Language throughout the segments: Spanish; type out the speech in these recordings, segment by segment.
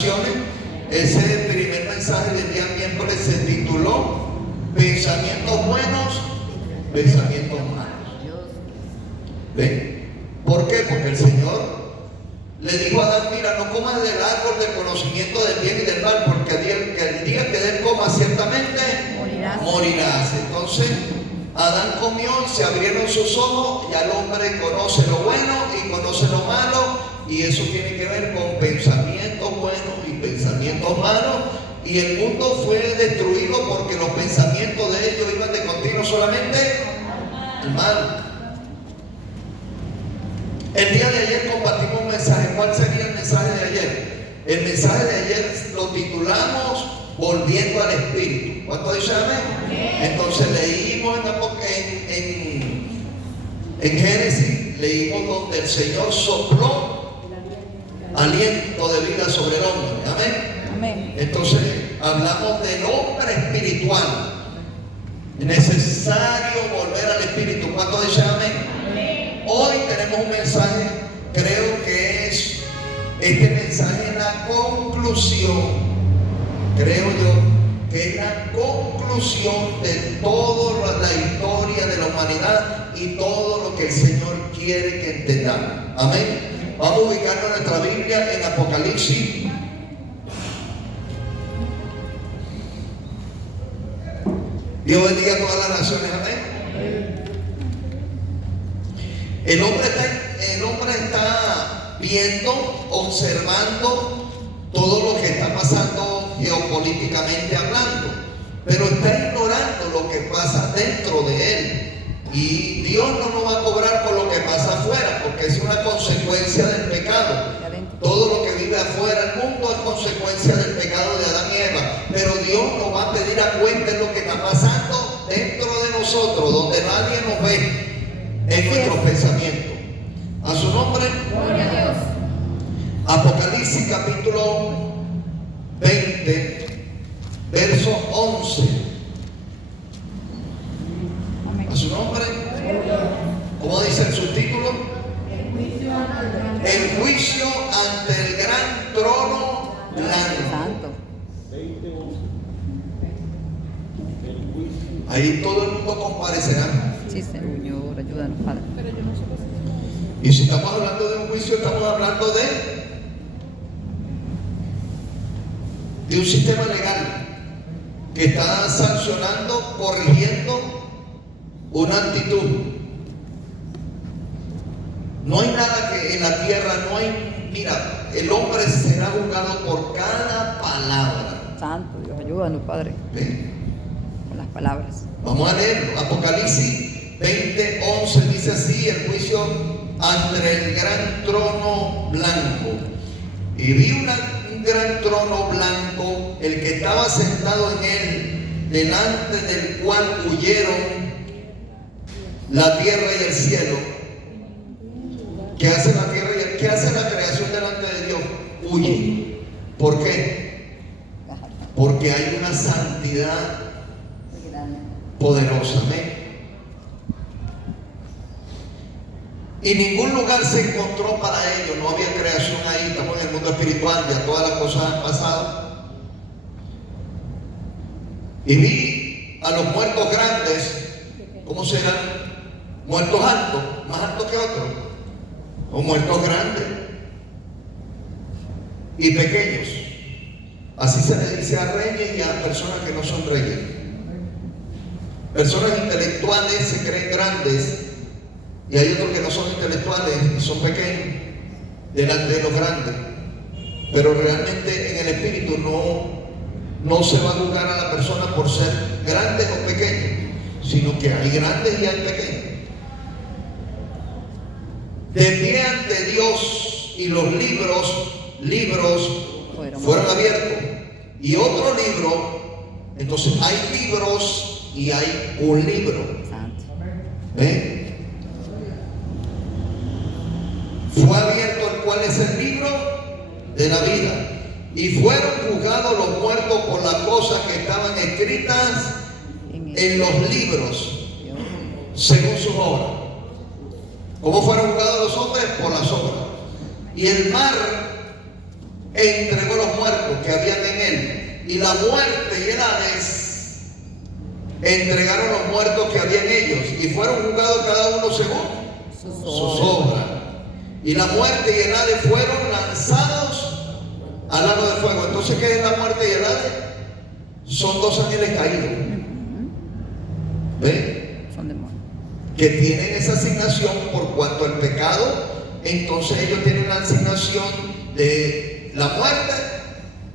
Ese primer mensaje del día miércoles se tituló Pensamientos buenos, pensamientos malos. ¿Ven? ¿Por qué? Porque el Señor le dijo a Adán: mira, no comas del árbol del conocimiento del bien y del mal, porque el día que él coma ciertamente morirás. Entonces Adán comió, se abrieron sus ojos, ya el hombre conoce lo bueno y conoce lo malo, y eso tiene que ver con pensamientos buenos y pensamientos malos. Y el mundo fue destruido porque los pensamientos de ellos iban de continuo solamente al mal. El día de ayer compartimos un mensaje. ¿Cuál sería el mensaje de ayer? El mensaje de ayer lo titulamos Volviendo al Espíritu. ¿Cuánto dicen amén? Entonces leímos en Génesis, leímos donde el Señor sopló aliento de vida sobre el hombre. Amén. Amén. Entonces hablamos del hombre espiritual. Es necesario volver al Espíritu. ¿Cuánto dicen amén? Amén. Hoy tenemos un mensaje, creo que este mensaje es la conclusión, creo yo, que es la conclusión de toda la historia de la humanidad y todo lo que el Señor quiere que entendamos. Amén. Vamos a ubicarnos en nuestra Biblia en Apocalipsis. Dios bendiga a todas las naciones. Amén. El hombre está viendo, observando todo lo que está pasando geopolíticamente hablando, pero está ignorando lo que pasa dentro de él. Y Dios no nos va a cobrar por lo que pasa afuera, porque es una consecuencia del pecado. Todo lo que vive afuera del mundo es consecuencia del pecado de Adán y Eva. Pero Dios nos va a pedir a cuenta de lo que está pasando dentro de nosotros, donde nadie nos ve, en nuestros pensamientos. A su nombre. Gloria a Dios. Apocalipsis capítulo 20, verso 11. A su nombre. ¿Cómo dice el subtítulo? El juicio ante el gran trono blanco. Santo. Ahí todo el mundo comparecerá. Sí, Señor, ayúdanos, Padre. Y si estamos hablando de un juicio, estamos hablando de un sistema legal que está sancionando, corrigiendo una actitud. No hay nada que en la tierra, mira, el hombre será juzgado por cada palabra. Santo Dios, ayúdanos, Padre. ¿Ven? Con las palabras. Vamos a leer Apocalipsis 20:11, dice así: el juicio ante el gran trono blanco. Y vi un gran trono blanco, el que estaba sentado en él, delante del cual huyeron la tierra y el cielo. ¿Qué hace la tierra y qué hace la creación delante de Dios? Huye. ¿Por qué? Porque hay una santidad poderosa. ¿Amén? Y ningún lugar se encontró para ellos. No había creación ahí. Estamos en el mundo espiritual, ya todas las cosas han pasado. Y vi a los muertos grandes. ¿Cómo serán? Muertos altos, más altos que otros, o muertos grandes y pequeños. Así se le dice a reyes y a personas que no son reyes. Personas intelectuales se creen grandes, y hay otros que no son intelectuales y son pequeños delante de los grandes. Pero realmente en el espíritu no se va a juzgar a la persona por ser grandes o pequeños, sino que hay grandes y hay pequeños. De pie ante Dios, y los libros fueron abiertos. Y otro libro, entonces hay libros y hay un libro. Fue abierto, el cual es el libro de la vida. Y fueron juzgados los muertos por las cosas que estaban escritas en los libros, según sus obras. ¿Cómo fueron juzgados los hombres? Por las obras. Y el mar entregó los muertos que habían en él, y la muerte y el Hades entregaron los muertos que había en ellos, y fueron juzgados cada uno según sus obras. Y la muerte y el Hades fueron lanzados al lago de fuego. Entonces, ¿qué es la muerte y el Hades? Son dos ángeles caídos. ¿Ven? Son demonios. Que tienen esa asignación por cuanto al pecado. Entonces ellos tienen una asignación de la muerte,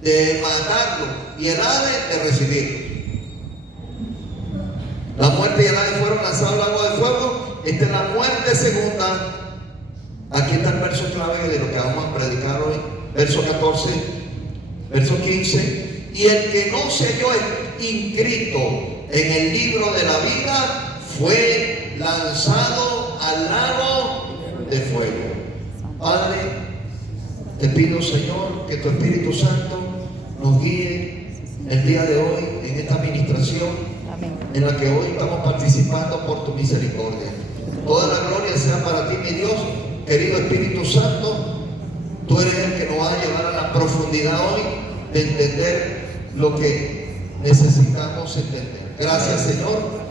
de matarlo, y el Hades de recibirlo. La muerte y el Hades fueron lanzados al lago de fuego. Esta es la muerte segunda. Aquí está el verso clave de lo que vamos a predicar hoy. Verso 14, verso 15. Y el que no se halló inscrito en el libro de la vida fue lanzado al lago de fuego. Padre, te pido, Señor, que tu Espíritu Santo nos guíe el día de hoy en esta administración en la que hoy estamos participando por tu misericordia. Toda la gloria sea para ti, mi Dios. Querido Espíritu Santo, tú eres el que nos va a llevar a la profundidad hoy de entender lo que necesitamos entender. Gracias, Señor.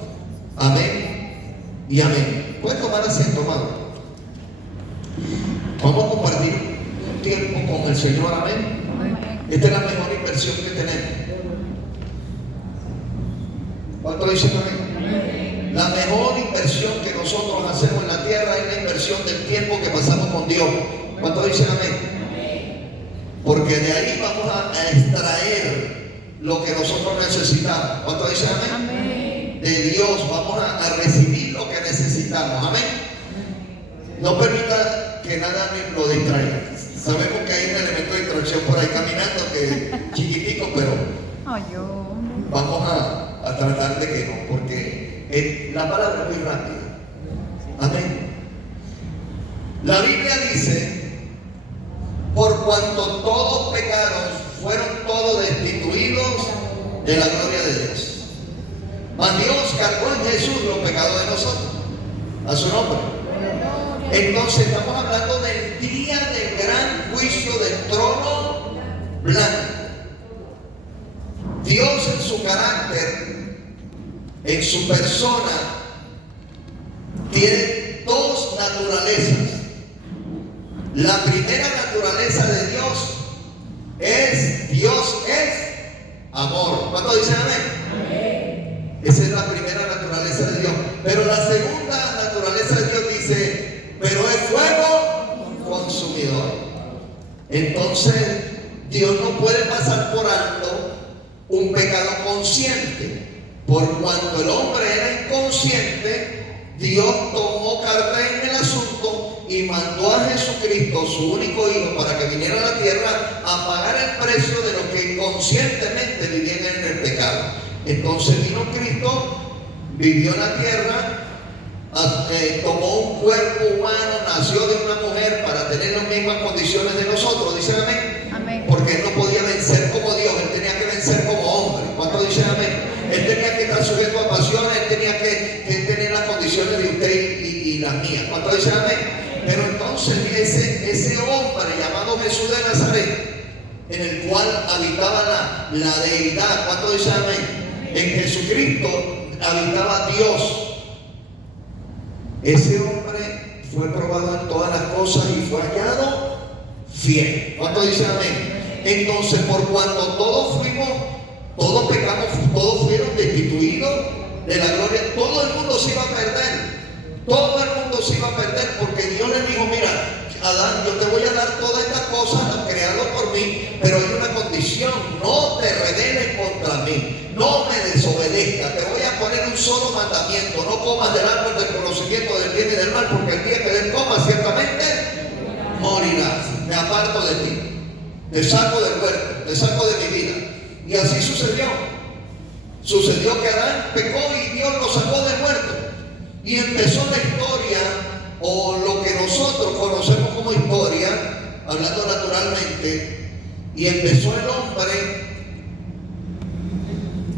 Amén y amén. Pueden tomar asiento, amado. Vamos a compartir un tiempo con el Señor. Amén. Esta es la mejor inversión que tenemos. ¿Cuánto dicen amén? La mejor inversión que nosotros hacemos en la tierra es la inversión del tiempo que pasamos con Dios. ¿Cuánto dicen amén? Porque de ahí vamos a extraer lo que nosotros necesitamos. ¿Cuánto dicen amén? De Dios vamos a recibir lo que necesitamos. Amén. No permita que nada lo distraiga. Sabemos que hay un elemento de distracción por ahí caminando que es chiquitico, pero vamos a tratar de que no, porque la palabra es muy rápida. Amén. La Biblia dice: por cuanto todos pecaron, fueron todos destituidos de la gloria de Dios. Mas Dios cargó en Jesús los pecados de nosotros. A su nombre. Entonces estamos hablando del día del gran juicio del trono blanco. Dios en su carácter, en su persona, tiene dos naturalezas. La primera naturaleza de Dios es amor. ¿Cuánto dicen amén? Esa es la primera naturaleza de Dios. Pero la segunda naturaleza de Dios dice: pero es fuego consumidor. Entonces Dios no puede pasar por alto un pecado consciente. Por cuanto el hombre era inconsciente, Dios tomó carta en el asunto y mandó a Jesucristo, su único hijo, para que viniera a la tierra a pagar el precio de los que inconscientemente vivían en el pecado. Entonces vino Cristo, vivió en la tierra, tomó un cuerpo humano, nació de una mujer para tener las mismas condiciones de nosotros. ¿Dicen amén? Amén. Porque él no podía vencer como Dios, él tenía que vencer como hombre. ¿Cuánto dicen amén? Él tenía que estar sujeto a pasiones, él tenía que tener las condiciones de usted y las mías. ¿Cuánto dicen amén? Pero entonces ese hombre llamado Jesús de Nazaret, en el cual habitaba la deidad, ¿cuánto dicen amén? En Jesucristo habitaba Dios. Ese hombre fue probado en todas las cosas y fue hallado fiel. ¿Cuánto dicen amén? Entonces, por cuanto todos pecamos, todos fueron destituidos de la gloria, todo el mundo se iba a perder. Todo el mundo se iba a perder, porque Dios le dijo: mira, Adán, yo te voy a dar todas estas cosas, creado por mí, pero hay una condición: no te rebeles contra mí, no me desobedezcas, te voy a poner un solo mandamiento: no comas del árbol del conocimiento del bien y del mal, porque el día que él coma ciertamente morirás. Me aparto de ti, te saco del huerto, te saco de mi vida. Y así sucedió. Sucedió que Adán pecó y Dios lo sacó del huerto. Y empezó la historia, o lo que nosotros conocemos como historia, hablando naturalmente, y empezó el hombre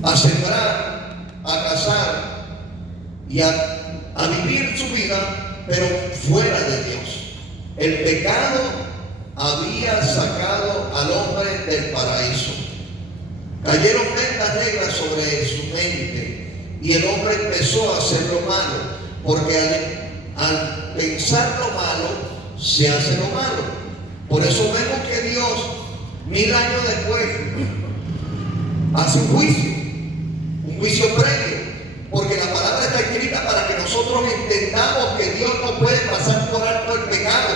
a sembrar, a cazar y a vivir su vida, pero fuera de Dios. El pecado había sacado al hombre del paraíso. Cayeron vendas negras sobre su mente y el hombre empezó a hacer lo malo, porque al pensar lo malo, se hace lo malo. Por eso vemos que Dios, 1000 años después, hace un juicio previo, porque la palabra está escrita para que nosotros entendamos que Dios no puede pasar por alto el pecado.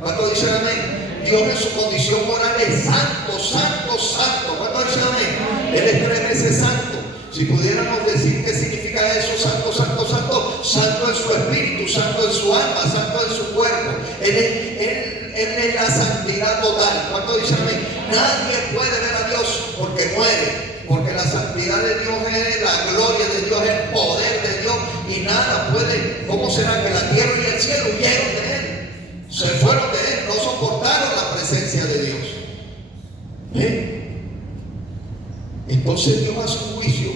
¿Cuánto dicen amén? Dios en su condición moral es santo, santo, santo. ¿Cuánto dicen amén? Él es 3 veces santo. Si pudiéramos decir qué significa eso, santo, santo, santo, santo en su espíritu, santo en su alma, santo en su cuerpo. Él es la santidad total. ¿Cuánto dicen amén? Nadie puede ver a Dios porque muere. Porque la santidad de Dios es la gloria de Dios, el poder de Dios, y nada puede. ¿Cómo será que la tierra y el cielo huyeron de Él? Se fueron de Él, no soportaron la presencia de Dios. Entonces Dios hace un juicio.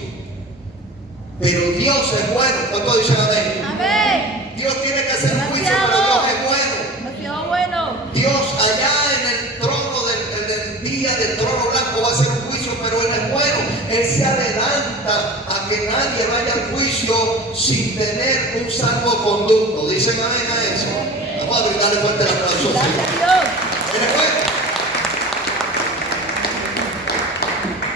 Pero Dios es bueno. ¿Cuánto dicen amén? Amén. Dios tiene que hacer un juicio, pero Dios es bueno. Demasiado bueno. Dios allá en el trono del día del trono blanco va a hacer un juicio, pero Él es bueno. Él se adelanta a que nadie vaya al juicio sin tener un salvoconducto. ¿Dicen amén a eso? Vamos a brindarle fuerte el aplauso. Gracias a Dios. Él es bueno.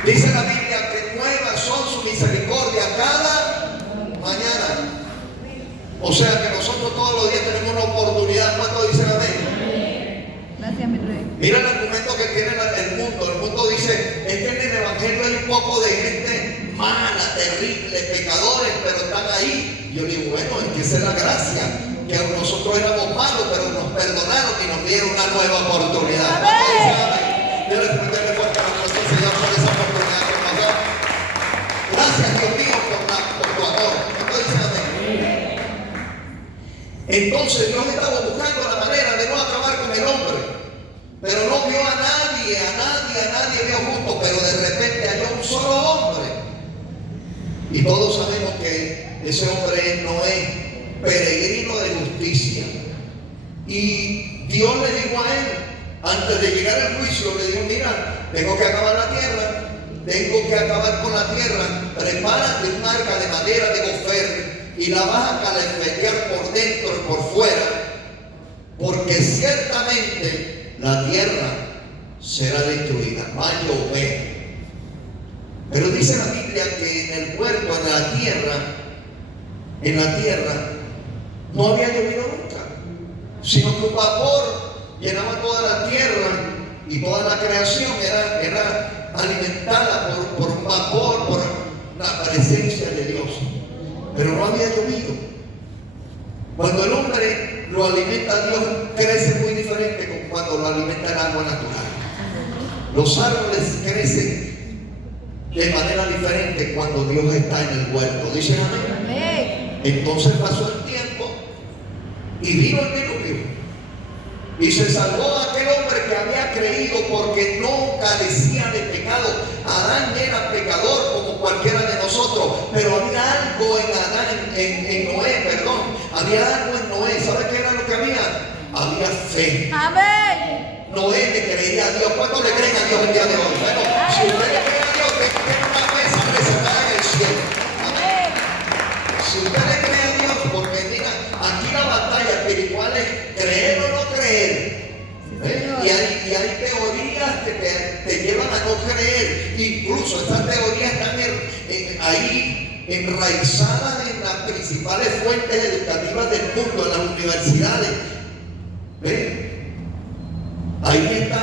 Dice la Biblia que nuevas son su misericordia cada mañana. O sea que nosotros todos los días tenemos una oportunidad. ¿Cuánto dicen amén? Gracias, mi rey. Mira el argumento que tiene el mundo. El mundo dice, es que en el Evangelio hay un poco de gente mala, terrible, pecadores, pero están ahí. Yo digo, bueno, es que esa es la gracia, que nosotros éramos malos, pero nos perdonaron y nos dieron una nueva oportunidad. Amén. Yo les pido que fuerte a nuestro Señor por esa oportunidad que nos dio. Gracias, Dios mío, por tu amor. ¿Cuánto dicen amén? Entonces Dios estaba buscando la manera de no acabar con el hombre, pero no vio a nadie vio justo, pero de repente halló un solo hombre. Y todos sabemos que ese hombre es Noé, peregrino de justicia. Y Dios le dijo a él, antes de llegar al juicio, le dijo, mira, tengo que acabar la tierra, tengo que acabar con la tierra, prepárate un arca de madera de gofer y la vas a calefetear por dentro y por fuera, porque ciertamente la tierra será destruida. Va a llover. Pero dice la Biblia que en el huerto, en la tierra, no había llovido nunca, sino que un vapor llenaba toda la tierra y toda la creación era alimentada por un vapor, por la presencia de Dios. Pero no había llovido. Cuando el hombre lo alimenta a Dios, crece muy diferente con cuando lo alimenta el agua natural. Los árboles crecen de manera diferente cuando Dios está en el huerto. ¿Dicen amén? Amén. Entonces pasó el tiempo y vino el diluvio. Y se salvó aquel hombre que había creído porque no carecía de pecado. Adán era pecador como cualquiera de nosotros, pero había algo en Noé. Había algo en Noé. ¿Sabe qué era lo que había? Había fe. Amén. Noé le creía a Dios. ¿Cuántos le creen a Dios el día de hoy? Bueno, si usted le cree a Dios, tiene una mesa reservada en el cielo. Amén. Si usted le cree a Dios, porque mira, aquí la batalla espiritual es creer o no creer. Y hay teorías que te llevan a no creer. Incluso estas teorías están ahí enraizadas en las principales fuentes educativas del mundo, en las universidades. Ahí está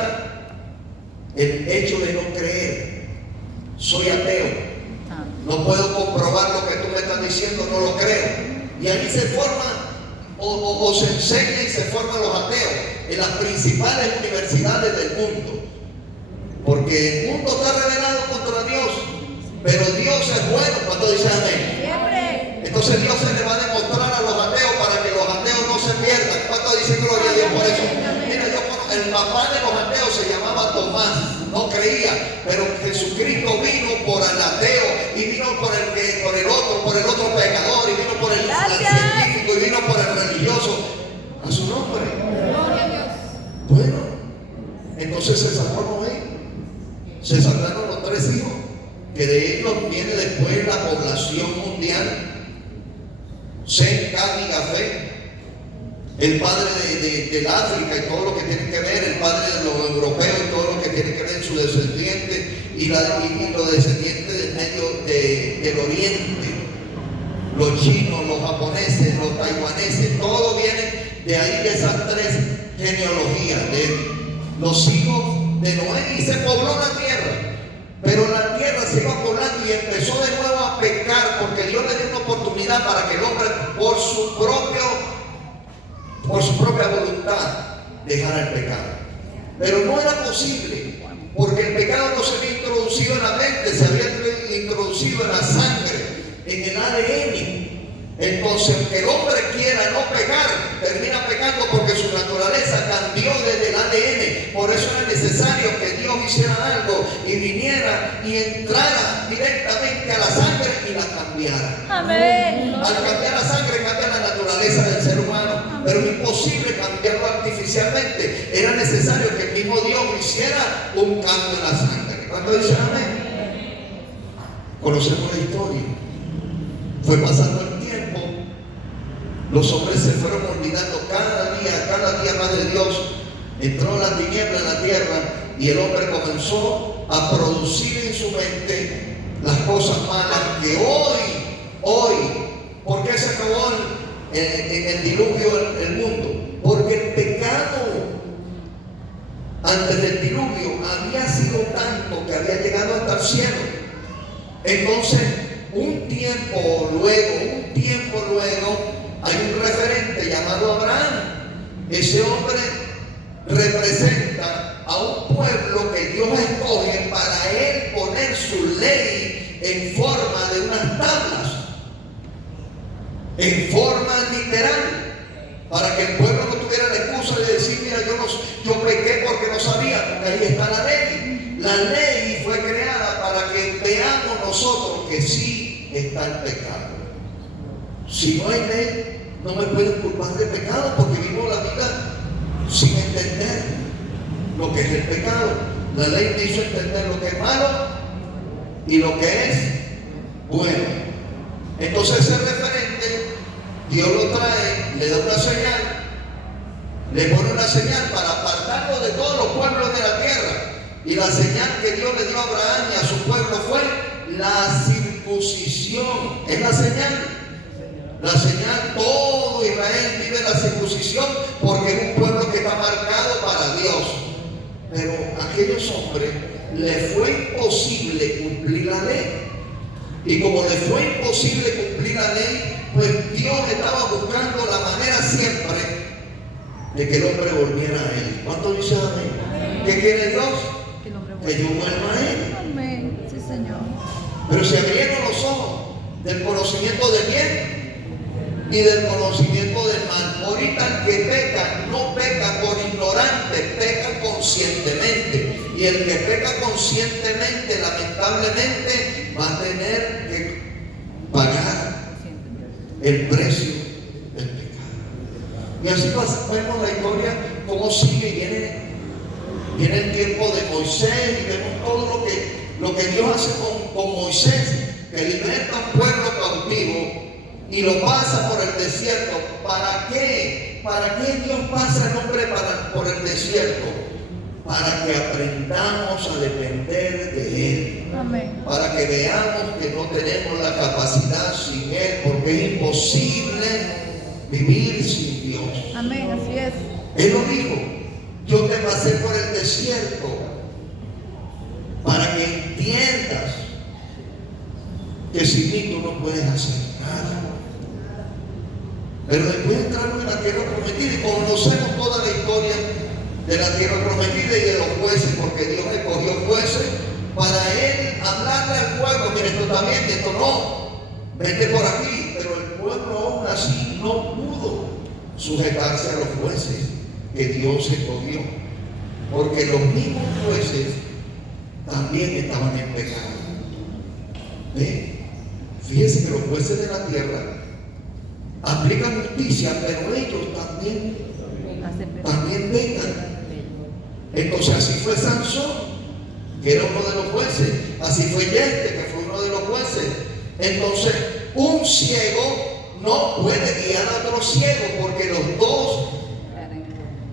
el hecho de no creer. Soy ateo. No puedo comprobar lo que tú me estás diciendo, no lo creo. Y ahí se forma o se enseña y se forman los ateos en las principales universidades del mundo. Porque el mundo está rebelado contra Dios, pero Dios es bueno. Cuando dice amén. Siempre. Entonces Dios se le va a demostrar a los ateos para que los ateos no se pierdan. ¿Cuánto dicen gloria a Dios por eso? Mira, el papá de los ateos se llamaba Tomás, no creía, pero Jesucristo vino por el ateo y vino por el otro pecador, y vino por el científico y vino por el religioso. A su nombre. Gloria a Dios. Bueno, Entonces se salvó Noé, se salvaron los 3 hijos, que de ellos viene después la población mundial. Sem, Cam y Jafet, el padre del África y todo lo que tiene que ver, el padre de los europeos y todo lo que tiene que ver en su descendiente y los descendientes del medio del oriente, los chinos, los japoneses, los taiwaneses, todo viene de ahí, de esas 3 genealogías, de los hijos de Noé, y se pobló la tierra. Pero la tierra se iba poblando y empezó de nuevo a pecar, porque Dios le dio una oportunidad para que el hombre por su propia voluntad dejara el pecado. Pero no era posible, porque el pecado no se había introducido en la mente, se había introducido en la sangre, en el ADN. Entonces, que el hombre quiera no pecar, termina pecando porque su naturaleza cambió desde el ADN. Por eso era necesario que Dios hiciera algo y viniera y entrara directamente a la sangre y la cambiara. Amén. Al cambiar la sangre cambia la naturaleza del ser humano, pero es imposible cambiarlo artificialmente. Era necesario que el mismo Dios hiciera un cambio en la sangre. ¿Cuánto dicen amén? Conocemos la historia. Fue pasando el tiempo, los hombres se fueron olvidando cada día más de Dios. Entró la tiniebla en la tierra y el hombre comenzó a producir en su mente las cosas malas que hoy, ¿por qué se acabó en el diluvio el mundo? Porque el pecado antes del diluvio había sido tanto que había llegado hasta el cielo. Entonces, un tiempo luego, hay un referente llamado Abraham. Ese hombre representa a un pueblo que Dios escoge para él poner su ley en forma de unas tablas, en forma literal, para que el pueblo no tuviera la excusa de decir, mira, yo pequé porque no sabía, porque ahí está la ley. La ley fue creada para que veamos nosotros que sí está el pecado. Si no hay ley, no me pueden culpar de pecado, porque vivo la vida sin entender lo que es el pecado. La ley me hizo entender lo que es malo y lo que es bueno. Entonces ese referente, Dios lo trae, le da una señal, le pone una señal para apartarlo de todos los pueblos de la tierra. Y la señal que Dios le dio a Abraham y a su pueblo fue la circuncisión. Es la señal. La señal, todo Israel vive la circuncisión porque es un pueblo que está marcado para Dios. Pero a aquellos hombres les fue imposible cumplir la ley. Y como les fue imposible cumplir la ley, pues Dios estaba buscando la manera siempre de que el hombre volviera a Él. ¿Cuánto dice amén? ¿Qué quiere Dios? Que yo vuelva a Él. Amén. Sí, Señor. Pero se abrieron los ojos del conocimiento del bien y del conocimiento del mal. Ahorita el que peca no peca por ignorante, peca conscientemente. Y el que peca conscientemente, lamentablemente, va a tener que pagar el precio del pecado. Y así vemos la historia, cómo sigue y viene el tiempo de Moisés y vemos todo lo que Dios hace con Moisés, que liberta a un pueblo cautivo y lo pasa por el desierto. ¿Para qué? ¿Para qué Dios pasa el hombre por el desierto? Para que aprendamos a depender de Él. Amén. Para que veamos que no tenemos la capacidad sin Él, porque es imposible vivir sin Dios. Amén. Así es. Él lo dijo: yo te pasé por el desierto para que entiendas que sin mí tú no puedes hacer nada. Pero después entramos en la tierra prometida y conocemos toda la historia de la tierra prometida y de los jueces, porque Dios escogió jueces para Él hablarle al pueblo: mire, esto está bien, esto no, vete por aquí. Pero el pueblo aún así no pudo sujetarse a los jueces que Dios escogió, porque los mismos jueces también estaban en pecado. Fíjense que los jueces de la tierra aplican justicia, pero ellos también pecan. Entonces así fue Sansón, que era uno de los jueces. Así fue Yefté, que fue uno de los jueces. Entonces, un ciego no puede guiar a otro ciego porque los dos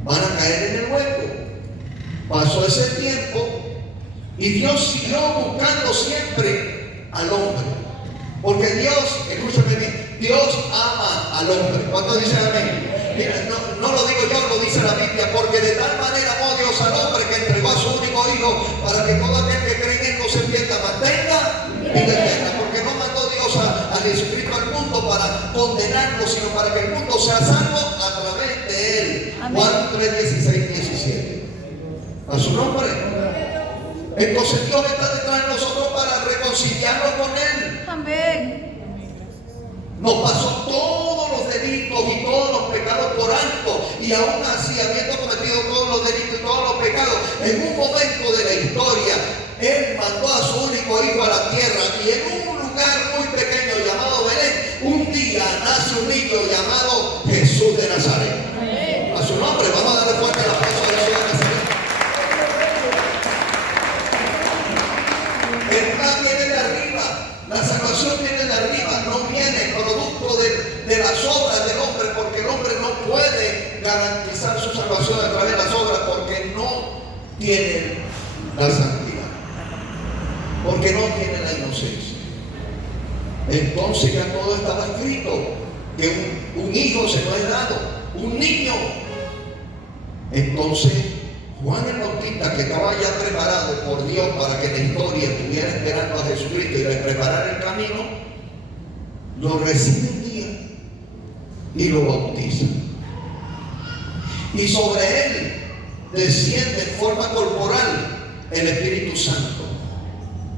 van a caer en el hueco. Pasó ese tiempo y Dios siguió buscando siempre al hombre. Porque Dios, escúchame bien, Dios ama al hombre. ¿Cuánto dicen amén? Mira, no lo digo yo, lo dice la Biblia. Porque de tal manera amó Dios al hombre que entregó a su único hijo para que todo aquel que cree en él no se pierda, mas tenga vida eterna. Porque no mandó Dios a Jesucristo al mundo para condenarlo, sino para que el mundo sea salvo a través de él. Amén. Juan 3, 16, 17. A su nombre. Entonces Dios está detrás de nosotros para reconciliarnos con él. Amén. Nos pasó todos los delitos y todos los pecados por alto, y aún así, habiendo cometido todos los delitos y todos los pecados, en un momento de la historia, Él mandó a su único hijo a la tierra, y en un lugar muy pequeño llamado Belén, un día nace un niño llamado Jesús de Nazaret. A su nombre, vamos a darle fuerte el aplauso a Jesús de Nazaret. El plan viene de arriba. La salvación viene de arriba, no viene producto de las obras del hombre, porque el hombre no puede garantizar su salvación a través de las obras, porque no tiene la santidad, porque no tiene la inocencia. Entonces ya todo estaba escrito, que un hijo se nos es dado, un niño. Entonces Juan el Bautista, que estaba ya preparado por Dios para que la historia estuviera esperando a Jesucristo y le preparara el camino, lo recibe un día y lo bautiza. Y sobre él desciende en forma corporal el Espíritu Santo.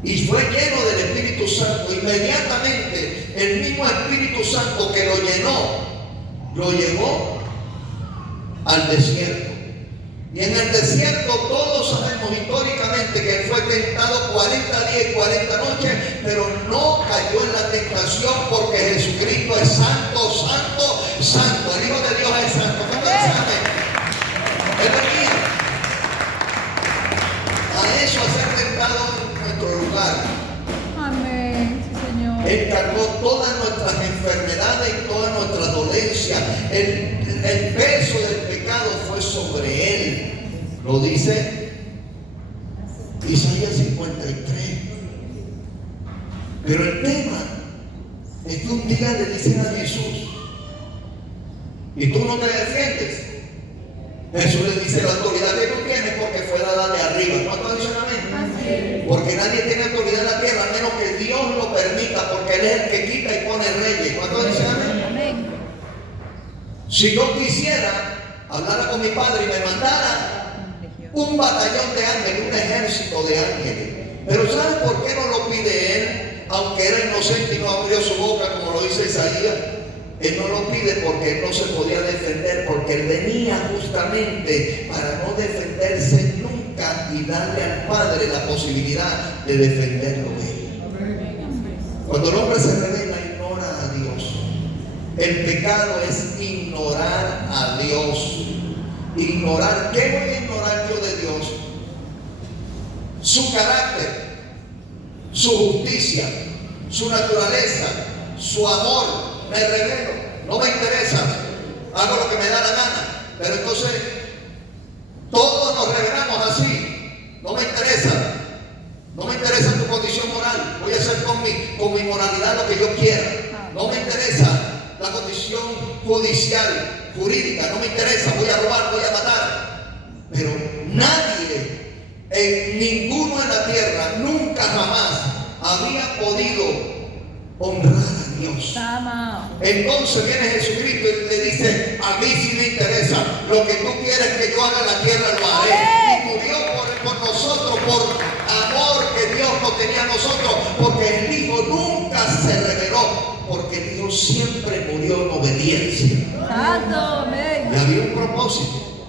Y fue lleno del Espíritu Santo. Inmediatamente el mismo Espíritu Santo que lo llenó, lo llevó al desierto. Y en el desierto todos sabemos históricamente que él fue tentado 40 días y 40 noches, pero no cayó en la tentación porque Jesucristo es santo, santo, santo. El Hijo de Dios es santo. ¿Cómo saben? Él venía a eso, a ser tentado en nuestro lugar. Amén, sí, Señor. Él cargó todas nuestras enfermedades y toda nuestra dolencia. El peso del pecado fue sobre él. Lo dice Isaías 53. Pero el tema es que un día le dicen a Jesús, y tú no te defiendes. Jesús le dice, la autoridad que tú tienes porque fue dada de arriba. ¿Cuánto dicen amén? Porque nadie tiene autoridad en la tierra a menos que Dios lo permita, porque Él es el que quita y pone reyes. ¿Cuánto dicen amén? Amén. Si yo quisiera, hablara con mi Padre y me mandara un batallón de ángeles, un ejército de ángeles. Pero ¿saben por qué no lo pide Él? Aunque era inocente y no abrió su boca, como lo dice Isaías. Él no lo pide porque Él no se podía defender, porque Él venía justamente para no defenderse nunca y darle al Padre la posibilidad de defenderlo Él. Cuando el hombre se revela, ignora a Dios. El pecado es ignorar a Dios. Ignorar. ¿Qué voy a ignorar yo de Dios? Su carácter, su justicia, su naturaleza, su amor. Me revelo, no me interesa, hago lo que me da la gana. Pero entonces todos nos revelamos así. No me interesa, no me interesa tu condición moral. Voy a hacer con mi moralidad lo que yo quiera. No me interesa la condición judicial, jurídica, no me interesa. Voy a robar, voy a matar. Pero nadie, ninguno en la tierra, nunca jamás había podido honrar a Dios. Entonces viene Jesucristo y le dice, a mí sí me interesa, lo que tú quieres que yo haga en la tierra lo haré. Y murió por nosotros, por amor que Dios nos tenía a nosotros, porque el Hijo nunca se rebeló, porque el Hijo siempre murió en obediencia. Y había un propósito: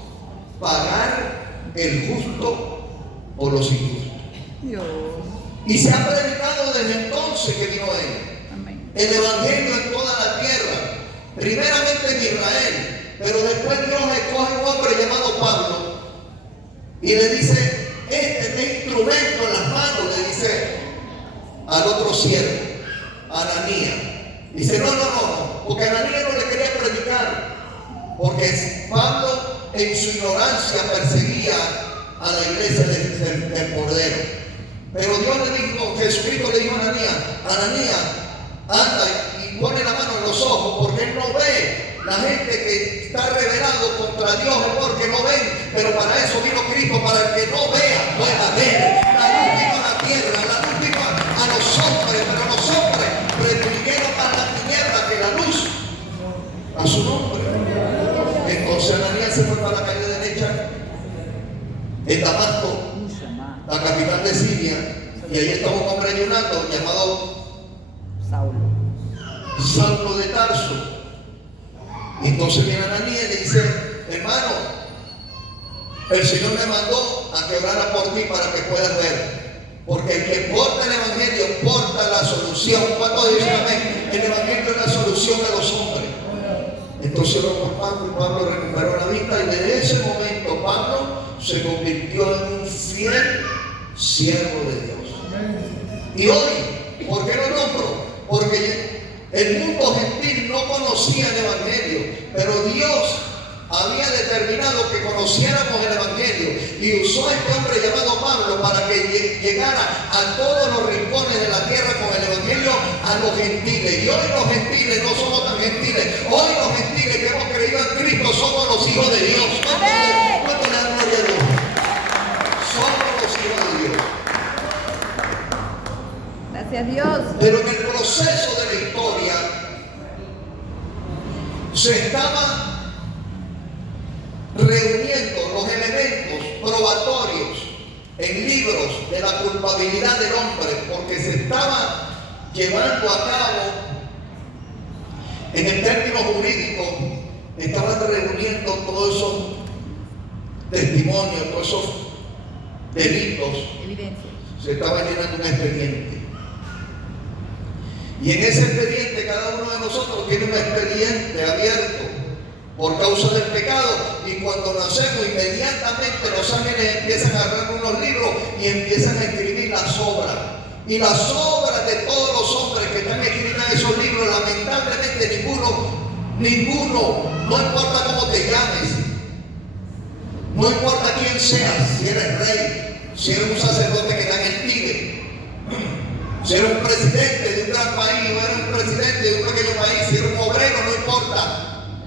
pagar el justo por los injustos. Y se ha predicado desde entonces que vino Él el Evangelio en toda la tierra, primeramente en Israel, pero después Dios escoge un hombre llamado Pablo y le dice, este es instrumento en las manos, le dice al otro siervo, Ananías. Dice, no, porque Ananías no le quería predicar, porque Pablo en su ignorancia perseguía a la iglesia del Cordero. Pero Dios le dijo, Jesucristo le dijo a Ananías, anda y pone la mano en los ojos, porque él no ve. La gente que está revelado contra Dios es porque no ven, pero para eso vino Cristo, para el que no vea pueda ver. La luz vino a la tierra, la luz vino a los hombres, pero los hombres prefirieron a la tiniebla que la luz a su nombre. Entonces Ananías se fue para la calle derecha en Damasco, la capital de Siria, y ahí estaba un hombre ayunando llamado Saulo de Tarso. Entonces viene Ananías y le dice, hermano, el Señor me mandó a que orara por ti para que puedas ver. Porque el que porta el Evangelio porta la solución. ¿Cuántos dicen amén? El Evangelio es la solución de los hombres. Entonces oró por Pablo y Pablo recuperó la vista, y desde ese momento Pablo se convirtió en un fiel siervo de Dios. Y hoy, ¿por qué lo nombro? Porque el mundo gentil no conocía el Evangelio, pero Dios había determinado que conociéramos el Evangelio y usó a este hombre llamado Pablo para que llegara a todos los rincones de la tierra con el Evangelio a los gentiles. Y hoy los gentiles no somos tan gentiles. Hoy los gentiles que hemos creído en Cristo somos los hijos de Dios. ¿Cuánto le dan gloria a Dios? Somos los hijos de Dios. Gracias a Dios. Pero en el proceso de la historia se estaba reuniendo los elementos probatorios en libros de la culpabilidad del hombre, porque se estaba llevando a cabo, en el término jurídico, estaban reuniendo todos esos testimonios, todos esos delitos. Evidencia. Se estaba llenando un expediente. Y en ese expediente cada uno de nosotros tiene un expediente abierto por causa del pecado, y cuando nacemos inmediatamente los ángeles empiezan a agarrar unos libros y empiezan a escribir las obras. Y las obras de todos los hombres que están escritas en esos libros, lamentablemente ninguno, no importa cómo te llames, no importa quién seas, si eres rey, si eres un sacerdote que está en el Tíbet, si eres un presidente de un gran país, o eres un presidente de un pequeño país, si eres un obrero, no importa.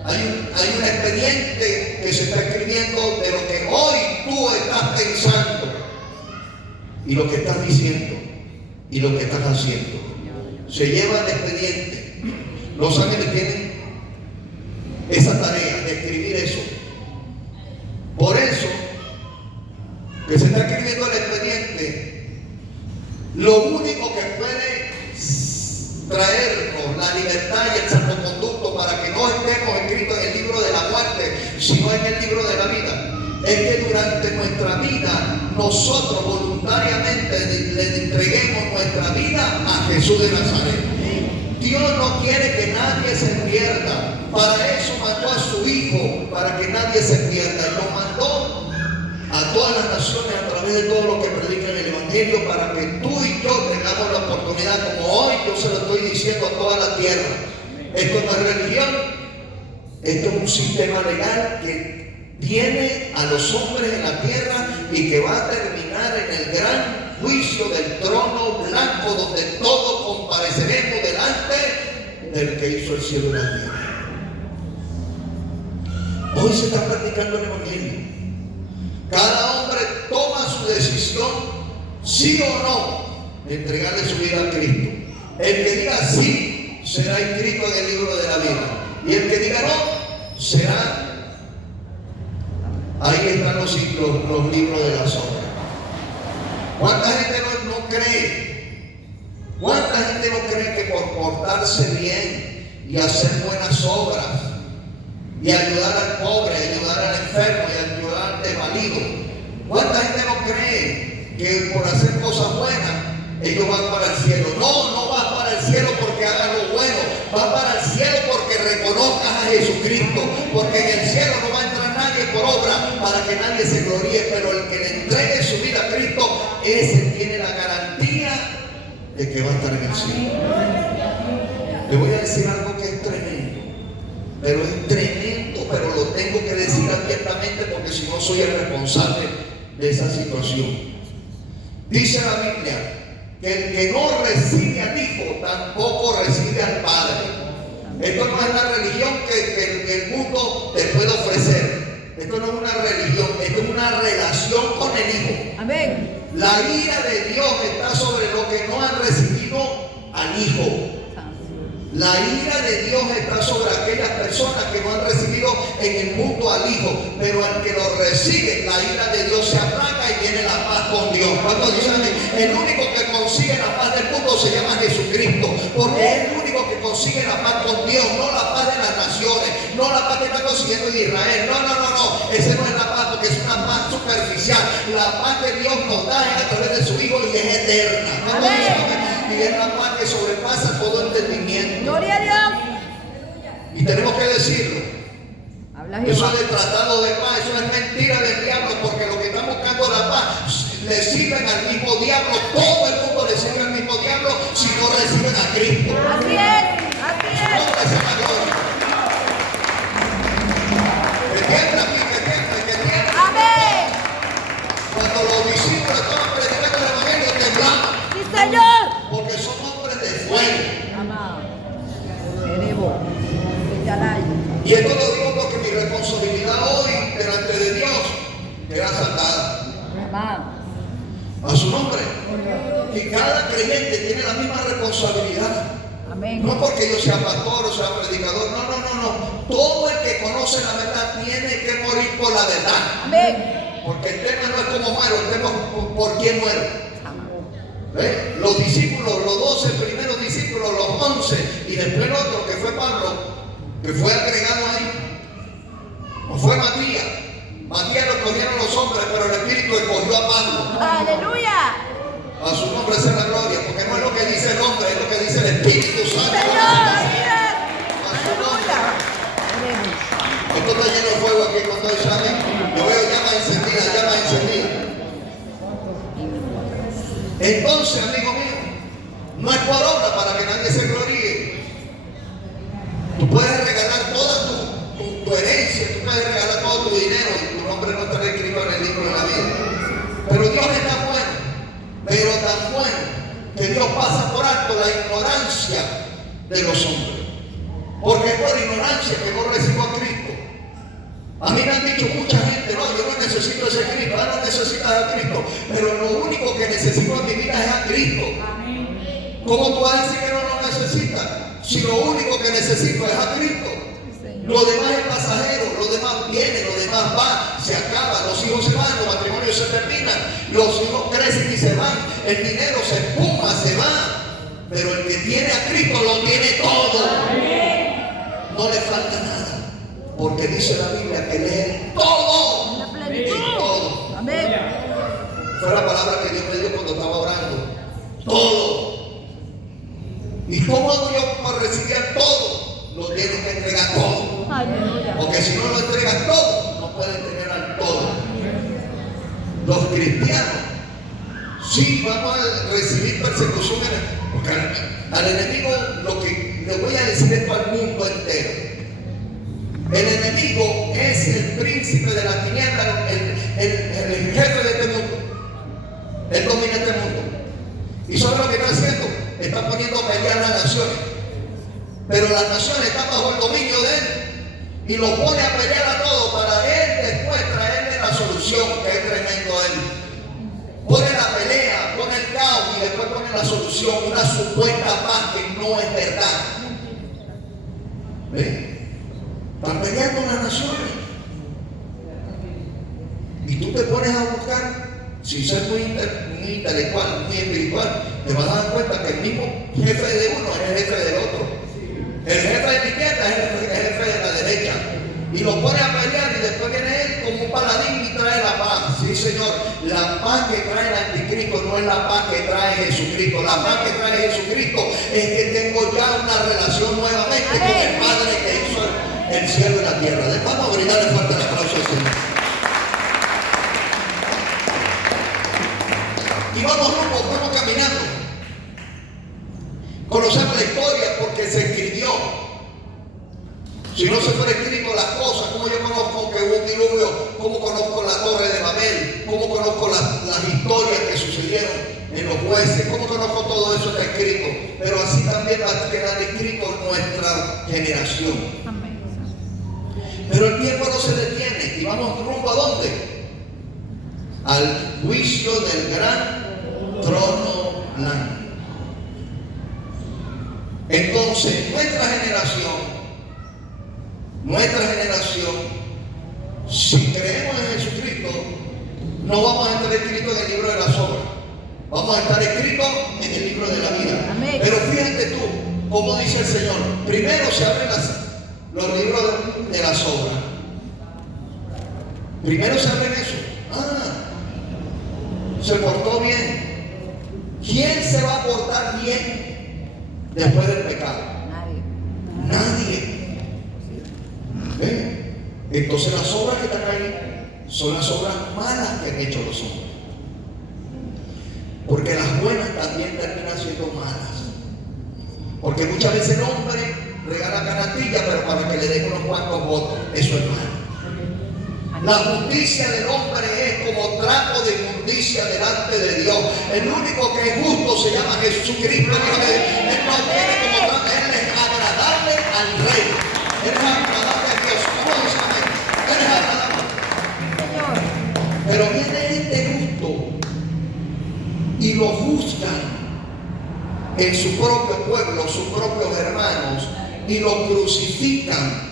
Hay un expediente que se está escribiendo de lo que hoy tú estás pensando, y lo que estás diciendo, y lo que estás haciendo. Se lleva el expediente. Los ángeles tienen esa tarea de escribir eso. Por eso que se está escribiendo el expediente, lo único que puede traernos la libertad y el salvoconducto para que no estemos escritos en el libro de la muerte, sino en el libro de la vida, es que durante nuestra vida nosotros voluntariamente le entreguemos nuestra vida a Jesús de Nazaret. Dios no quiere que nadie se pierda. Para eso mandó a su Hijo, para que nadie se pierda. Y lo mandó a todas las naciones a través de todo lo que predican el Evangelio, para que tú y yo tengamos la oportunidad, como hoy yo se lo estoy diciendo a toda la tierra. Esto no es religión, esto es un sistema legal que tiene a los hombres en la tierra y que va a terminar en el gran juicio del trono blanco, donde todos compareceremos delante del que hizo el cielo y la tierra. Hoy se está practicando el Evangelio. Cada hombre toma su decisión, sí o no, de entregarle su vida a Cristo. El que diga sí será inscrito en el libro de la vida, y el que diga no será. Ahí están los libros de las obras. ¿Cuánta gente no cree? ¿Cuánta gente no cree que por portarse bien y hacer buenas obras y ayudar al pobre, ayudar al enfermo y ayudar al desvalido, cuánta gente no cree que por hacer cosas buenas ellos van para el cielo? No vas para el cielo porque hagas lo bueno, vas para el cielo porque reconozcas a Jesucristo, porque en el cielo no va a entrar nadie por obra, para que nadie se gloríe, pero el que le entregue su vida a Cristo, ese tiene la garantía de que va a estar en el cielo. Le voy a decir algo que es tremendo, pero es tremendo, pero lo tengo que decir abiertamente porque si no soy el responsable de esa situación. Dice la Biblia que el que no recibe al Hijo tampoco recibe al Padre. Esto no es una religión que el mundo te puede ofrecer. Esto no es una religión, esto es una relación con el Hijo. Amén. La ira de Dios está sobre los que no han recibido al Hijo. La ira de Dios está sobre aquellas personas que no han recibido en el mundo al Hijo, pero al que lo recibe, la ira de Dios se aplaca y viene la paz con Dios. ¿Cuántos dicen? El único que consigue la paz del mundo se llama Jesucristo, porque es el único que consigue la paz con Dios, no la paz de las naciones, no la paz que está consiguiendo en Israel. No. Esa no es la paz, porque es una paz superficial. La paz que Dios nos da es a través de su Hijo y es eterna. Y es la paz que sobrepasa todo entendimiento. Gloria a Dios. Y tenemos que decirlo. Habla Eso Jehová. es de tratado de paz, eso es mentira del diablo, porque los que están buscando la paz le sirven al mismo diablo. Todo el mundo le sirve al mismo diablo si no reciben a Cristo. Así es. Así es. ¿Dónde se la gloria? Que tiembla aquí, que tiembla. Amén. Cuando los discípulos estaban predicando el evangelio, temblaban, Sí, Señor. porque son hombres de fuego. Amado. Erebo. Vitalay. Y esto lo digo porque mi responsabilidad hoy delante de Dios era saldada Amado. a su nombre. Y cada creyente tiene la misma responsabilidad. Amén. No porque yo sea pastor o sea predicador, no. Todo el que conoce la verdad tiene que morir por la verdad. Amén. Porque el tema no es cómo muero, el tema es por quién muero. Amado. ¿Ve? Los discípulos, los 12 primeros discípulos, los 11 y después el otro que fue Pablo, que fue agregado ahí, no fue Matías. Matías lo cogieron los hombres, pero el Espíritu escogió a Pablo. Aleluya. A su nombre sea la gloria, porque no es lo que dice el hombre, es lo que dice el Espíritu Santo. Señor. Así es. A su nombre. Erebo. Esto está lleno de fuego aquí cuando hay amén. Yo veo llama encendida, llama encendida. Entonces, amigo mío, no es por obra para que nadie se gloríe. Tú puedes regalar toda tu herencia, tú puedes regalar todo tu dinero y tu nombre no estará escrito en el libro de la vida. Pero Dios es tan bueno, pero tan bueno, que Dios pasa por alto la ignorancia de los hombres. Porque es por ignorancia que no recibo a Cristo. A mí me han dicho mucha gente, no, yo no necesito ese Cristo, no necesitas a Cristo, pero lo único que necesito en mi vida es a Cristo. ¿Cómo tú vas a decir que no lo necesitas? Si lo único que necesito es a Cristo. Lo demás es pasajero, lo demás viene, lo demás va, se acaba, los hijos se van, los matrimonios se terminan, los hijos crecen y se van, el dinero se espuma, se va. Pero el que tiene a Cristo lo tiene todo. No le falta nada. Porque dice la Biblia que Él es todo. La plenitud. En todo. Amén. Fue la palabra que Dios me dio cuando estaba orando. Todo. ¿Y cómo hago yo para recibir todo? Lo tienes que entregar todo. Aleluya. Porque si no lo entregas todo, no puedes tener al todo. Los cristianos, sí, vamos a recibir persecución. Porque al enemigo, lo que le voy a decir esto al mundo entero. El enemigo es el príncipe de la tiniebla, el jefe de este mundo. Él domina este mundo. ¿Y sabe lo que está haciendo? Está poniendo a pelear las naciones. Pero las naciones están bajo el dominio de él. Y lo pone a pelear a todos para él después traerle la solución, que es tremendo a él. Pone la pelea, pone el caos y después pone la solución, una supuesta paz que no es verdad. ¿Ven? Están peleando las naciones. Y tú te pones a buscar, sin ser muy intelectual, muy espiritual, te vas a dar cuenta que el mismo jefe de uno es el jefe del otro. El jefe de la izquierda es el jefe de la derecha. Y lo pone a pelear y después viene él como un paladín y trae la paz. Sí, Señor, la paz que trae el anticristo no es la paz que trae Jesucristo. La paz que trae Jesucristo es que tengo ya una relación nuevamente con el Padre que hizo el cielo y la tierra. Vamos a brindarle fuerte el aplauso al Señor. y vamos rumbo, vamos caminando. Conocemos la historia porque se escribió. Si no se fuera escrito las cosas, como yo conozco que hubo un diluvio, como conozco la Torre de Babel, como conozco las historias que sucedieron en los jueces, como conozco todo eso está escrito, pero así también va a quedar escrito en nuestra generación. Amén. Pero el tiempo no se detiene y vamos rumbo ¿a dónde? Al juicio del gran trono blanco. Entonces, nuestra generación, si creemos en Jesucristo, no vamos a estar escritos en el libro de las obras, vamos a estar escritos en el libro de la vida. Amén. Pero fíjate tú, como dice el Señor, primero se abren los libros de las obras. Primero se abren eso. Se portó bien. ¿Quién se va a portar bien después del pecado? Nadie. ¿Ven? Entonces las obras que están ahí son las obras malas que han hecho los hombres. Porque las buenas también terminan siendo malas. Porque muchas veces el hombre regala canastilla, pero para que le den unos cuantos votos. Eso es malo. La justicia del hombre es como trapo de inmundicia delante de Dios. El único que es justo se llama Jesucristo. Él no tiene como trapo, Él es agradable al Rey. Él es agradable a Dios. ¿Cómo dice amén? Él es agradable. Pero viene este justo y lo juzgan en su propio pueblo, sus propios hermanos, y lo crucifican.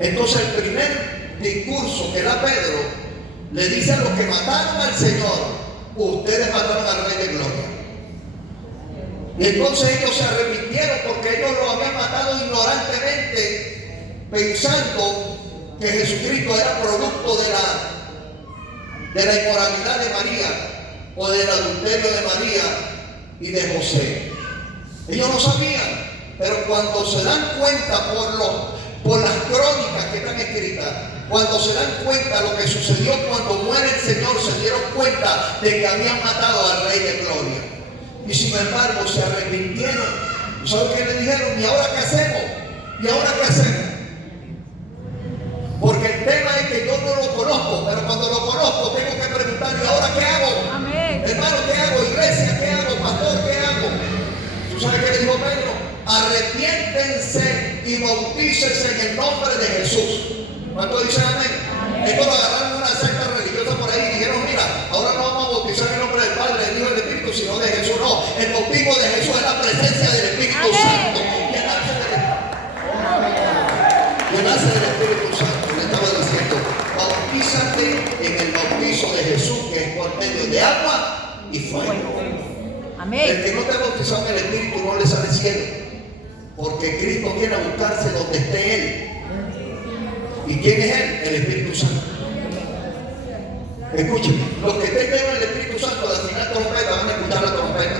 Entonces el primer discurso que da Pedro le dice a los que mataron al Señor: ustedes mataron al Rey de Gloria. Y entonces ellos se arrepintieron porque ellos lo habían matado ignorantemente, pensando que Jesucristo era producto de la inmoralidad de María o del adulterio de María y de José. Ellos no sabían, pero cuando se dan cuenta por las crónicas que están escritas, cuando se dan cuenta lo que sucedió cuando muere el Señor, se dieron cuenta de que habían matado al Rey de Gloria. Y sin embargo se arrepintieron. ¿Saben qué le dijeron? ¿Y ahora qué hacemos? ¿Y ahora qué hacemos? Porque el tema es que yo no lo conozco, pero cuando lo conozco tengo que preguntar: ¿y ahora qué hago? Amén. Hermano, ¿qué hago? Iglesia, ¿qué hago? Pastor, ¿qué hago? ¿Tú sabes qué le dijo Pedro? Arrepiéntense y bautícense en el nombre de Jesús. ¿Cuánto dicen amén? Estos lo agarraron una secta religiosa por ahí y dijeron: mira, ahora no vamos a bautizar en el nombre del Padre, del Hijo y del Espíritu, sino de Jesús. No, el bautismo de Jesús es la presencia del Espíritu Santo. Llenarse del Espíritu Santo. Le estaba diciendo: bautízate en el bautizo de Jesús, que es por medio de agua y fuego. Amén. El que no te ha bautizado en el Espíritu no le sale cielo, porque Cristo viene a buscarse donde esté Él. ¿Y quién es Él? El Espíritu Santo. Escúcheme, los que estén llenos del Espíritu Santo, al final trompeta van a escuchar la trompeta.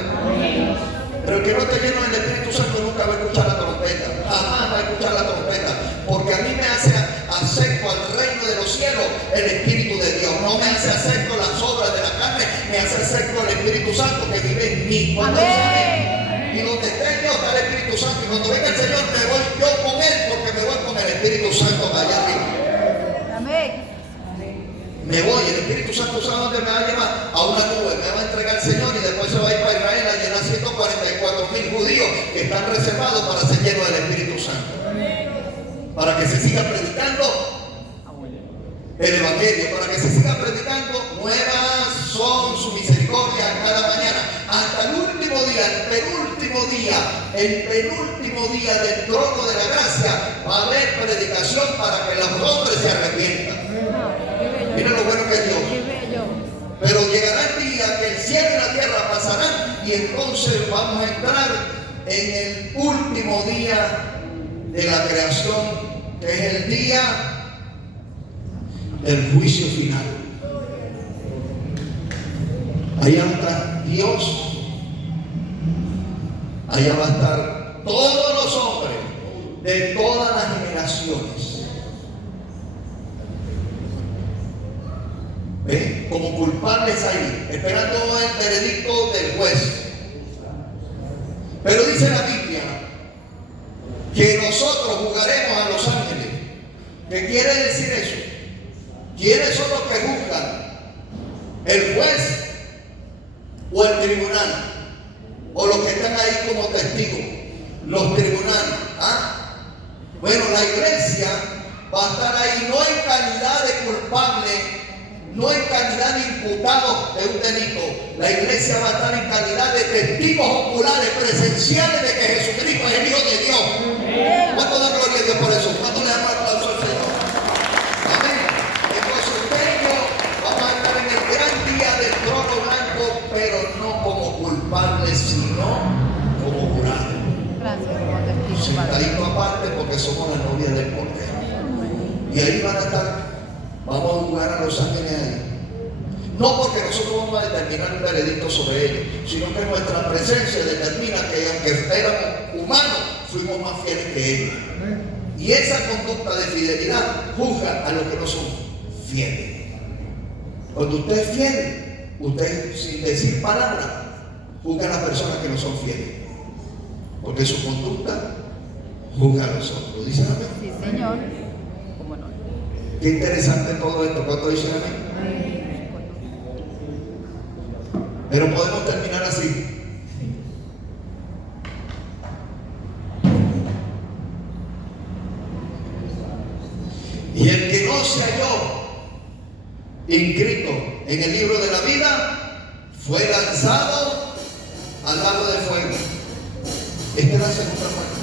Pero el que no esté lleno del Espíritu Santo nunca va a escuchar la trompeta. Jamás va a escuchar la trompeta. Porque a mí me hace acepto al reino de los cielos el Espíritu de Dios. No me hace acepto las obras de la carne, me hace acepto el Espíritu Santo que vive en mí. Amén. Y donde esté yo está el Espíritu Santo. Y cuando venga el Señor me voy yo con Él, porque me voy con el Espíritu Santo allá arriba. Amén. Me voy, el Espíritu Santo sabe dónde me va a llevar, a una nube, me va a entregar el Señor y después se va a ir para Israel a llenar 144,000 judíos que están reservados para ser llenos del Espíritu Santo. Para que se siga predicando el Evangelio, para que se siga predicando: nuevas son su misericordia cada mañana. Hasta el último día, el penúltimo día del trono de la gracia, va a haber predicación para que los hombres se arrepientan. Mira lo bueno que es Dios. Pero llegará el día que el cielo y la tierra pasarán y entonces vamos a entrar en el último día de la creación, que es el día del juicio final. Allá está Dios, allá va a estar todos los hombres de todas las generaciones. ¿Ven? como culpables ahí, esperando el veredicto del juez. Pero dice la Biblia que nosotros juzgaremos a los ángeles. ¿Qué quiere decir eso? ¿Quiénes son los que juzgan? ¿El juez o el tribunal? ¿O los que están ahí como testigos? Los tribunales. Bueno, la iglesia va a estar ahí no en calidad de culpable, no en calidad de imputado de un delito. La iglesia va a estar en calidad de testigos oculares, presenciales de que Jesucristo es el Hijo de Dios. ¿Cuánto da gloria a Dios por eso? ¿Cuánto le damos aplauso al Señor? Amén. Entonces usted y yo vamos a estar en el gran día del trono blanco, pero no como culpables, sino como jurados. Gracias, como testigo, Sentadito aparte porque somos la novia del Cordero. Y ahí van a estar, vamos a jugar a los ángeles ahí. No porque nosotros vamos a determinar un veredicto sobre ellos, sino que nuestra presencia determina que aunque éramos humanos, fuimos más fieles que ellos. Y esa conducta de fidelidad juzga a los que no son fieles. Cuando usted es fiel, usted sin decir palabra, juzga a las personas que no son fieles. Porque su conducta juzga a los otros. ¿Dicen amén? Sí, Señor. ¿Cómo no? Qué interesante todo esto. ¿Cuánto dicen amén? Pero podemos terminar así. Y el que no se halló inscrito en el libro de la vida fue lanzado al lago de fuego. Esta es la segunda parte.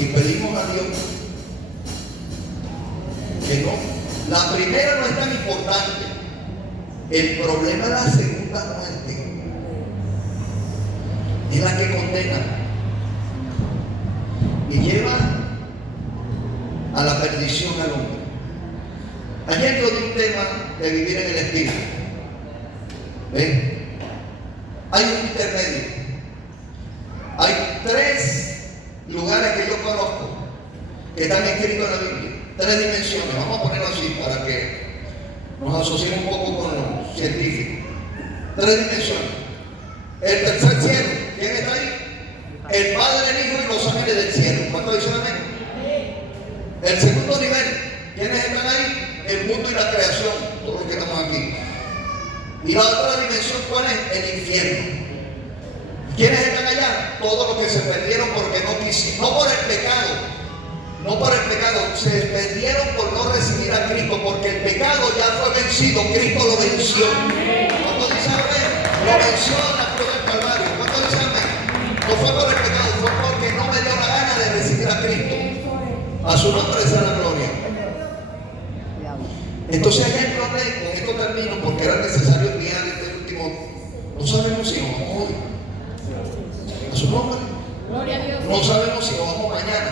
Y pedimos a Dios que no. La primera no es tan importante. El problema es la segunda muerte. Es la que condena y lleva a la perdición al hombre. Ayer yo di un tema de vivir en el Espíritu. ¿Ven? Hay un intermedio. Hay 3 lugares que yo conozco que están escritos en la Biblia. 3 dimensiones. Vamos a ponerlo así para que nos asociemos un poco con los científicos. 3 dimensiones. El tercer cielo, ¿quién está ahí? El Padre, el Hijo y los ángeles del cielo. ¿Cuánto dicen amén? El segundo nivel, ¿quiénes están ahí? El mundo y la creación, todos los que estamos aquí. Y la otra dimensión, ¿cuál es? El infierno. ¿Quiénes están allá? Todos los que se perdieron porque no quisieron, no por el pecado, no por el pecado, se perdieron por no recibir a Cristo, porque el pecado ya fue vencido, Cristo lo venció. ¿Cuánto dice amén? Lo venció en la cruz del Calvario. ¿Cuánto dice amén? No fue por el pecado, fue porque no me dio la gana de recibir a Cristo. A su nombre sea la gloria. Entonces ayer yo hablé, con esto termino, porque era necesario enviar este último. No sabemos si nos vamos hoy. A su nombre. No sabemos si nos vamos mañana.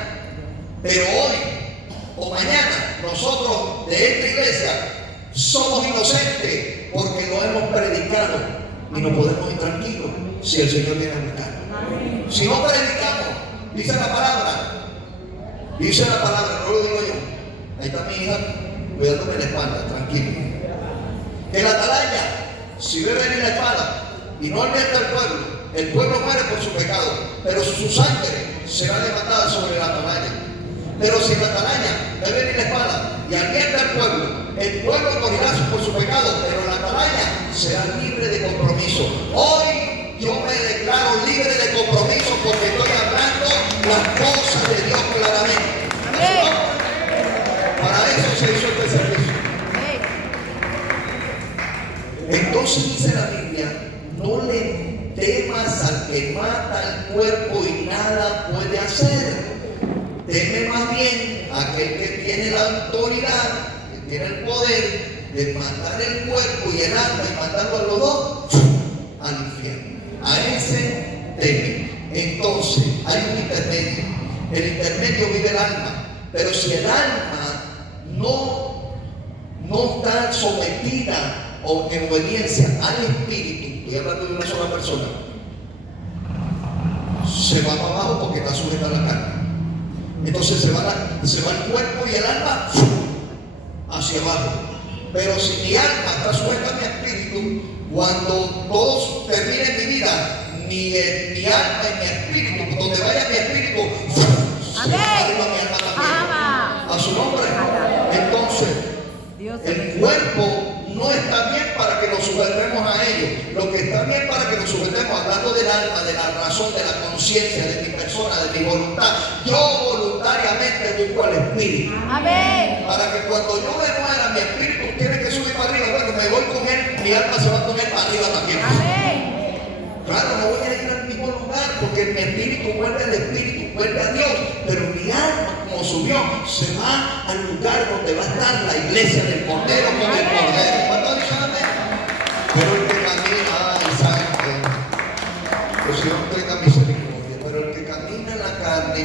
Pero hoy o mañana nosotros de esta iglesia somos inocentes porque no hemos predicado y no podemos ir tranquilos si el Señor viene a buscar. Si no predicamos, dice la palabra, no lo digo yo. Ahí está mi hija cuidándome la espalda, tranquilo. Que la atalaya, si ve venir la espada y no advierte al el pueblo muere por su pecado, pero su sangre será levantada sobre la atalaya. Pero si la atalaya ve venir la espada y advierte al el pueblo morirá por su pecado, pero la atalaya será libre de compromiso. Hoy yo me declaro libre de compromiso porque estoy hablando las cosas de Dios claramente. Amén. Para eso se hizo este servicio. Entonces dice la Biblia, no le temas al que mata el cuerpo y nada puede hacer. Teme más bien a aquel que tiene la autoridad, que tiene el poder de matar el cuerpo y el alma y matarlo a los dos al infierno. A ese teme. Entonces hay un intermedio. El intermedio vive el alma. Pero si el alma no está sometida o en obediencia al espíritu, estoy hablando de una sola persona, se va para abajo porque está sujeta a la carne. Entonces se va el cuerpo y el alma hacia abajo. Pero si mi alma está sujeta a mi espíritu, cuando todo termine en mi vida, mi alma y mi espíritu, donde vaya mi espíritu, se va arriba mi alma también. A su nombre. Entonces, Dios el cuerpo no está bien para que nos sujetemos a ellos. Lo que está bien para que nos sujetemos, hablando del alma, de la razón, de la conciencia, de mi persona, de mi voluntad. Yo voluntariamente busco al espíritu. Amén. Para que cuando yo me muera, mi espíritu tiene que subir para arriba. Bueno, me voy con él, mi alma se va con él para arriba también. Amén. Claro, no voy a ir al mismo lugar porque mi espíritu vuelve al espíritu, vuelve a Dios. Pero mi alma, como subió, se va al lugar donde va a estar la iglesia del Cordero con el Cordero. ¿Cuánto dicen amén? Pero el que camina, ay, santo, el Señor tenga misericordia. Pero el que camina en la carne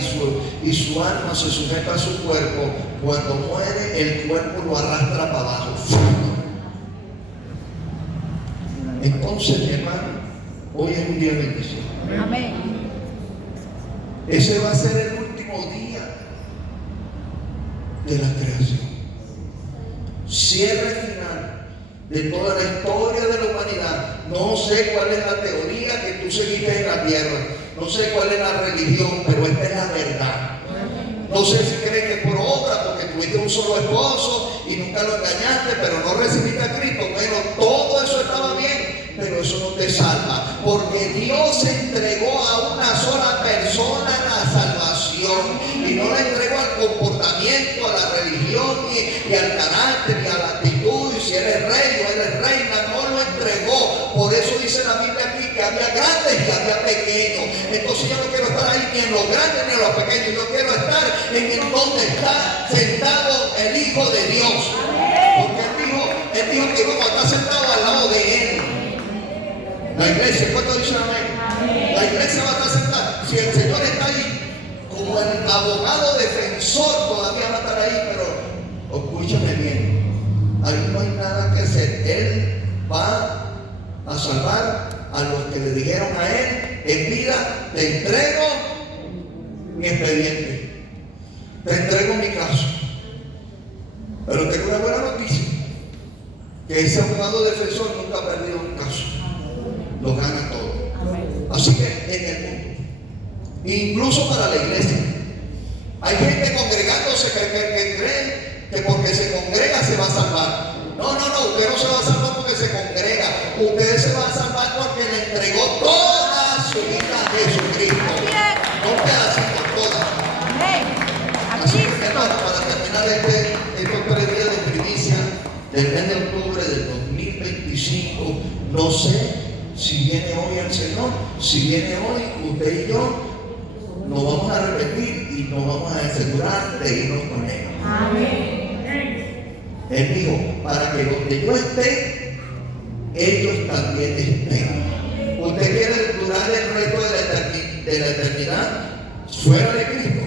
y su alma se sujeta a su cuerpo, cuando muere, el cuerpo lo arrastra para abajo. Entonces, mi hermano, hoy es un día de bendición. Amén. Ese va a ser el último día de la creación. Cierre final de toda la historia de la humanidad. No sé cuál es la teoría que tú seguiste en la tierra. No sé cuál es la religión, pero esta es la verdad. No sé si crees que por obra, porque tuviste un solo esposo y nunca lo engañaste, pero no recibiste a Cristo. Bueno, todo eso estaba bien, pero eso no te salva, porque Dios entregó a una sola persona la salvación y no la entregó al comportamiento, a la religión, ni al carácter, ni a la actitud, y si eres rey o eres reina, no lo entregó. Por eso dice la Biblia aquí que había grandes y había pequeños. Entonces yo no quiero estar ahí ni en los grandes ni en los pequeños, yo quiero estar en donde está sentado el Hijo de Dios, porque él dijo que iba a estar sentado al lado de él. La iglesia, ¿cuánto dicen amén? La iglesia va a estar sentada. Si el Señor está ahí, como el abogado defensor, todavía va a estar ahí, pero escúchame bien, ahí no hay nada que hacer. Él va a salvar a los que le dijeron a él en vida: te entrego mi expediente, te entrego mi caso. Pero tengo una buena noticia, que ese abogado defensor nunca ha perdido un caso, lo gana todo. Así que en el mundo, incluso para la iglesia, hay gente congregándose que cree que porque se congrega se va a salvar. No, usted no se va a salvar porque se congrega, usted se va a salvar porque le entregó toda su vida a Jesucristo, no un pedacito, toda. Así que, hermano, para terminar estos 3 días de primicia del mes de octubre del 2025, no sé si viene hoy el Señor. Si viene hoy, usted y yo nos vamos a arrepentir y nos vamos a asegurar de irnos con Él. Amén. Él dijo, para que donde yo esté, ellos también estén. ¿Usted quiere durar el resto de la eternidad fuera de Cristo?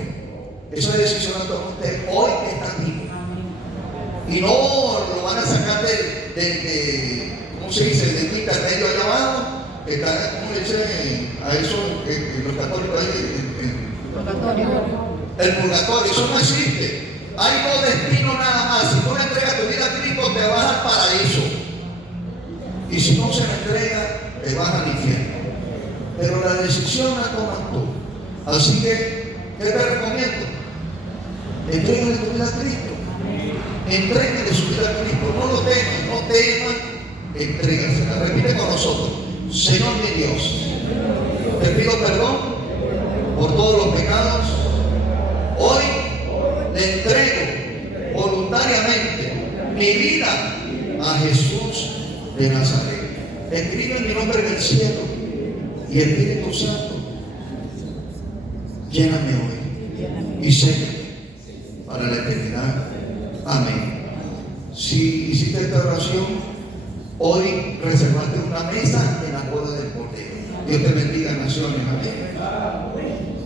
Eso es decisión de usted hoy que está aquí. Y no lo van a sacar de ¿cómo se dice? De internet allá abajo, que está, ¿cómo le dicen a eso los católicos ahí? El purgatorio, eso no existe. Hay 2 destinos nada más. Si tú le entregas tu vida a Cristo, te vas al paraíso. Y si no se le entrega, te vas al infierno. Pero la decisión la tomas tú. Así que, ¿qué te recomiendo? Entrégale tu vida a Cristo. Entrégale su vida a Cristo. No lo temas, no temas. Entrégasela. Repite con nosotros: Señor mi Dios, te pido perdón por todos los pecados. Hoy le entrego voluntariamente mi vida a Jesús de Nazaret. Escribe mi nombre en el cielo, y Espíritu Santo, lléname hoy y séllame para la eternidad. Amén. Si hiciste esta oración, hoy reservaste una mesa en la boda del Cordero. Dios te bendiga, naciones. Amén.